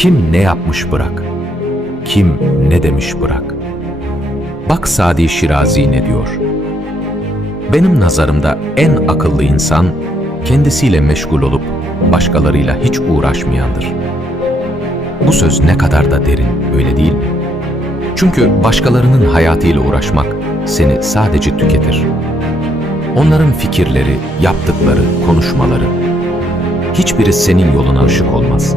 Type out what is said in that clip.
Kim ne yapmış bırak. Kim ne demiş bırak. Bak Sadi Şirazi ne diyor? Benim nazarımda en akıllı insan kendisiyle meşgul olup başkalarıyla hiç uğraşmayandır. Bu söz ne kadar da derin, öyle değil mi? Çünkü başkalarının hayatıyla uğraşmak seni sadece tüketir. Onların fikirleri, yaptıkları, konuşmaları hiçbiri senin yoluna ışık olmaz.